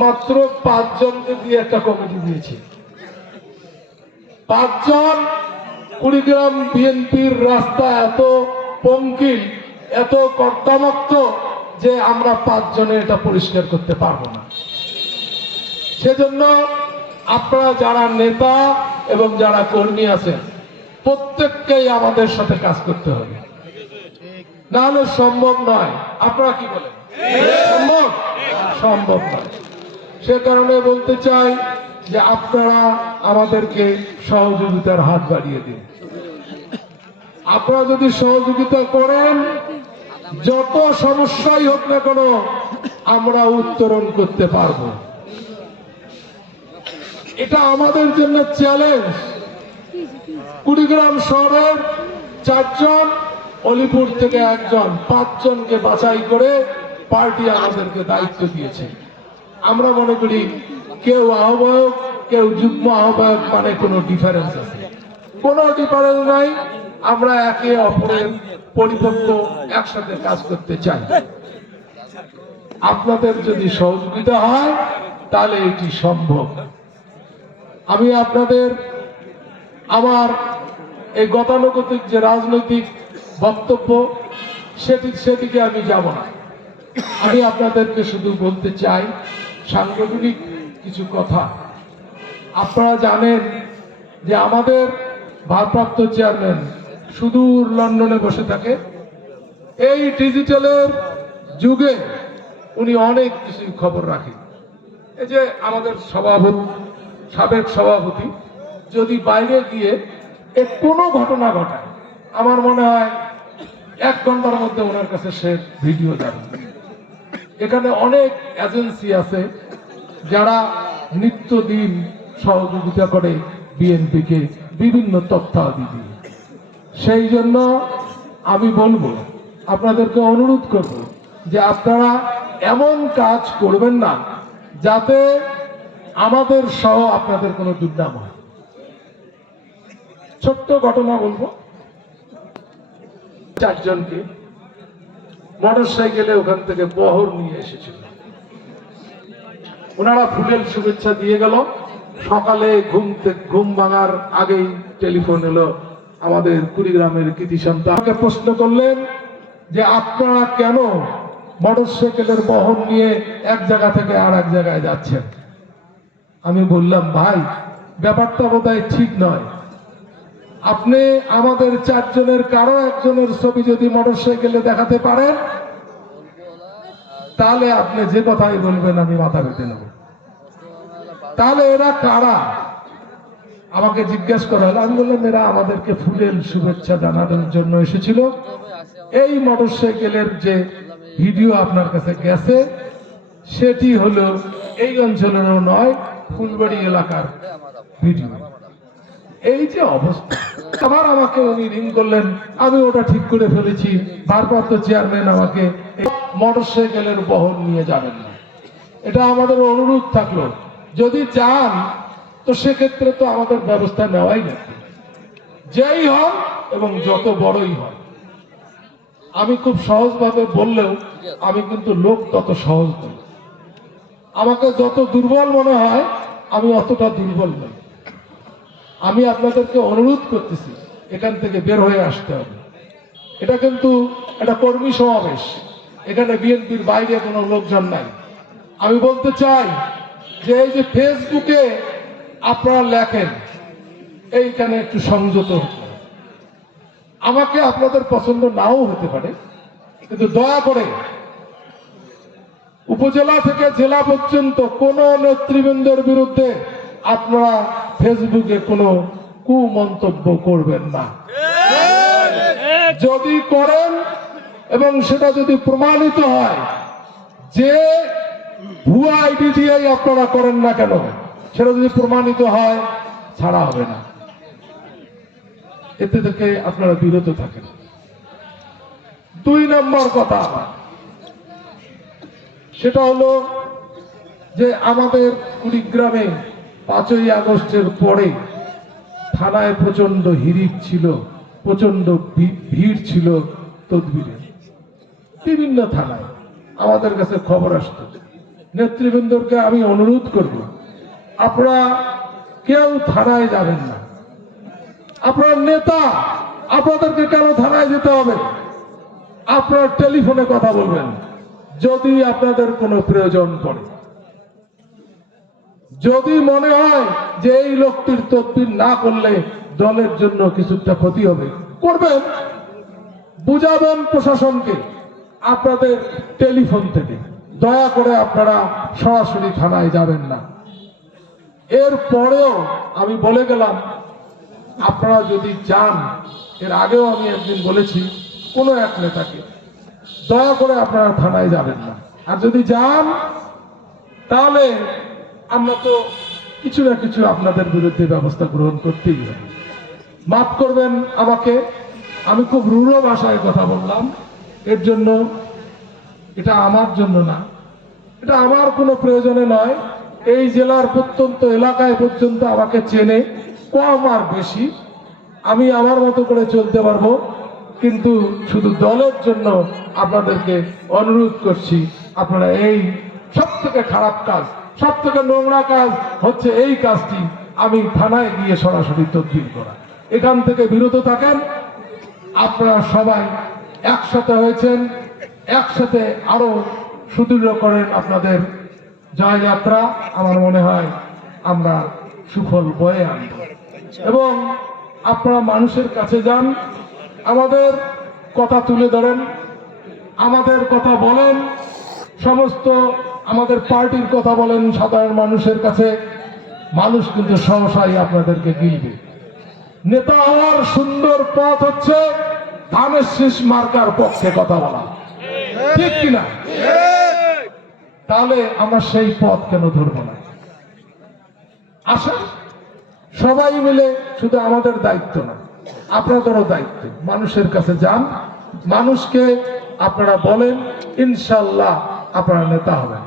মাত্র 5 জনকে দিয়ে একটা কমিটি দিয়েছি। 5 জন। কুড়িগ্রাম বিএনপির রাস্তা এত পঙ্কিল, এত কর্তামক্ত যে আমরা 5 জনে এটা পরিষ্কার করতে পারবো না। সেজন্য আপনারা যারা নেতা এবং যারা কর্মী আছেন প্রত্যেককেই আমাদের সাথে কাজ করতে হবে, না হলে সম্ভব নয়। আপনারা কি বলেন? সম্ভব? সম্ভব নয়। সে কারণে বলতে চাই যে আপনারা আমাদেরকে সহযোগিতার হাত বাড়িয়ে দিন। আপনারা যদি সহযোগিতা করেন, যত সমস্যাই হোক না কেন আমরা উত্তরণ করতে পারবো। এটা আমাদের জন্য চ্যালেঞ্জ। কুড়িগ্রাম শহরের 4 জন, অলিপুর থেকে 1 জন, 5 জনকে বাছাই করে পার্টি আমাদেরকে দায়িত্ব দিয়েছে। আমরা মনে করি কেউ আহ্বায়ক, কেউ যুগ্ম আহ্বায়ক, মানে কোনো ডিফারেন্স আছে? কোনো ডিফারেন্স নাই। আমরা একে অপরের পরিপক্ক একসাথে কাজ করতে চাই। আপনাদের যদি সহযোগিতা হয় তাহলে এটি সম্ভব। আমি আপনাদের আমার এই গতানুগতিক যে রাজনৈতিক বক্তব্য সেদিকে আমি যাব না। আমি আপনাদেরকে শুধু বলতে চাই সাংগঠনিক কিছু কথা। আপনারা জানেন যে আমাদের ভারপ্রাপ্ত চেয়ারম্যান সুদূর লন্ডনে বসে থাকে। এই ডিজিটালের যুগে উনি অনেক কিছু খবর রাখেন। এই যে আমাদের সাবেক সভাপতি যদি বাইরে গিয়ে কোনো ঘটনা ঘটায়, আমার মনে হয় 1 ঘন্টার মধ্যে ওনার কাছে সে ভিডিও যাবে। এখানে অনেক এজেন্সি আছে যারা নিত্যদিন সহযোগিতা করে বিএনপিকে বিভিন্ন তথ্যাদি দিয়ে। সেই জন্য আমি বলবো, আপনাদেরকে অনুরোধ করব যে আপনারা এমন কাজ করবেন না যাতে আমাদের সহ আপনাদের কোনো দুর্নাম হয়। ছোট্ট ঘটনা বলবো। 4 জনকে মোটরসাইকেলে ওখান থেকে বহর নিয়ে এসেছিল। ওনারা ফুলের শুভেচ্ছা দিয়ে গেল। সকালে ঘুম ভাঙার আগেই টেলিফোন এলো আমাদের কুড়িগ্রামের কৃতি সন্তান। আমাকে প্রশ্ন করলেন যে আপনারা কেন মোটরসাইকেলের বহর নিয়ে এক জায়গা থেকে আর এক জায়গায় যাচ্ছেন? আমি বললাম, ভাই ব্যাপারটা বোধহয় ঠিক নয়। আপনি আমাদের 4 জনের কারো একজনের ছবি যদি মোটরসাইকেলে দেখাতে পারেন তাহলে আপনি যে কথাই বলবেন আমি মাথা পেতে নেব। তাহলে এরা কারা আমাকে জিজ্ঞেস করা হলো। আমি বললাম, এরা আমাদেরকে ফুলের শুভেচ্ছা জানানোর জন্য এসেছিল। এই মোটরসাইকেলের যে ভিডিও আপনার কাছে গেছে সেটি হলো এই অঞ্চলেরও নয়, ফুলবাড়ি এলাকার ভিডিও। এই যে অবস্থা। আবার আমাকে উনি রিং করলেন, আমি ওটা ঠিক করে ফেলেছি, ভারপ্রাপ্ত চেয়ারম্যান আমাকে মোটরসাইকেলের বহর নিয়ে যাবেন না। এটা আমাদের অনুরোধ থাকলো, যদি চান তো সেক্ষেত্রে তো আমাদের ব্যবস্থা নেওয়াই না, যেই হন এবং যত বড়ই হয়। আমি খুব সহজভাবে বললেও আমি কিন্তু লোক তত সহজ নই। আমাকে যত দুর্বল মনে হয় আমি অতটা দুর্বল নই। আমি আপনাদেরকে অনুরোধ করতেছি এখান থেকে বের হয়ে আসতে হবে। এটা কিন্তু একটা কর্মী সমাবেশ, এখানে বিএনপির বাইরে কোনো লোকজন নাই। আমি বলতে চাই যে এই যে ফেসবুকে আপনারা লেখেন, এইখানে একটু সংযত হতে হবে। আমাকে আপনাদের পছন্দ নাও হতে পারে, কিন্তু দয়া করে উপজেলা থেকে জেলা পর্যন্ত কোন নেতৃবৃন্দের বিরুদ্ধে আপনারা ফেসবুকে কোনো কুমন্তব্য করবেন না। যদি করেন এবং সেটা যদি প্রমাণিত হয় যে ভুয়া আইডি দিয়েই আপনারা করেন না কেন, সেটা যদি প্রমাণিত হয় ছাড়া হবে না। এতে থেকে আপনারা বিরত থাকেন। 2 নম্বর কথা আমার, সেটা হলো যে আমাদের কুড়িগ্রামে 5ই আগস্টের পরে থানায় প্রচন্ড হিড়িক ছিল, প্রচন্ড ভিড় ছিল তদবিরে। বিভিন্ন থানায় আমাদের কাছে খবর আসতো নেতৃবৃন্দকে আমি অনুরোধ করব, আপনারা কেউ থানায় যাবেন না। আপনার নেতা, আপনাদেরকে কেন থানায় যেতে হবে? আপনার টেলিফোনে কথা বলবেন যদি আপনাদের কোনো প্রয়োজন পড়ে। যদি মনে হয় যে এই লোকটির তদবির না করলে দলের জন্য কিছুটা ক্ষতি হবে, করবেন, বুঝাবেন প্রশাসনকে আপনাদের টেলিফোন থেকে। দয়া করে আপনারা সরাসরি থানায় যাবেন না। এর পরেও আমি বলে গেলাম, আপনারা যদি যান, এর আগেও আমি একদিন বলেছি কোনো এক নেতাকে, দয়া করে আপনারা থানায় যাবেন না। আর যদি যান তাহলে আমরা তো কিছু না কিছু আপনাদের বিরুদ্ধে ব্যবস্থা গ্রহণ করতেই হবে। মাফ করবেন আমাকে, আমি খুব রূঢ় ভাষায় কথা বললাম। এর জন্য, এটা আমার জন্য না, এটা আমার কোনো প্রয়োজনে নয়। এই জেলার প্রত্যন্ত এলাকায় পর্যন্ত আমাকে চেনে, কম আর বেশি। আমি আমার মতো করে চলতে পারবো, কিন্তু শুধু দলের জন্য আপনাদেরকে অনুরোধ করছি, আপনারা এই সব থেকে খারাপ কাজ, সব থেকে নোংরা কাজ হচ্ছে এই কাজটি, আমি থানায় গিয়ে সরাসরি তদবির করা। এখান থেকে বিরত থাকেন। আপনারা সবাই একসাথে হয়েছেন, একসাথে আরো সুদৃঢ় করেন আপনাদের জয়যাত্রা। আমার মনে হয় আমরা সুফল বয়ে আনব। এবং আপনারা মানুষের কাছে যান, আমাদের কথা তুলে ধরেন, আমাদের কথা বলেন, সমস্ত আমাদের পার্টির কথা বলেন সাধারণ মানুষের কাছে। মানুষ কিন্তু সহসাই আপনাদেরকে গিলবে। নেতা হওয়ার সুন্দর পথ হচ্ছে ধানের শীষ মার্কার পক্ষে কথা বলা, ঠিক কিনা? তাহলে আমরা সেই পথ কেন ধরব না? আসেন সবাই মিলে, শুধু আমাদের দায়িত্ব না, আপনাদেরও দায়িত্ব। মানুষের কাছে যান, মানুষকে আপনারা বলেন, ইনশাল্লাহ আপনারা নেতা হবেন।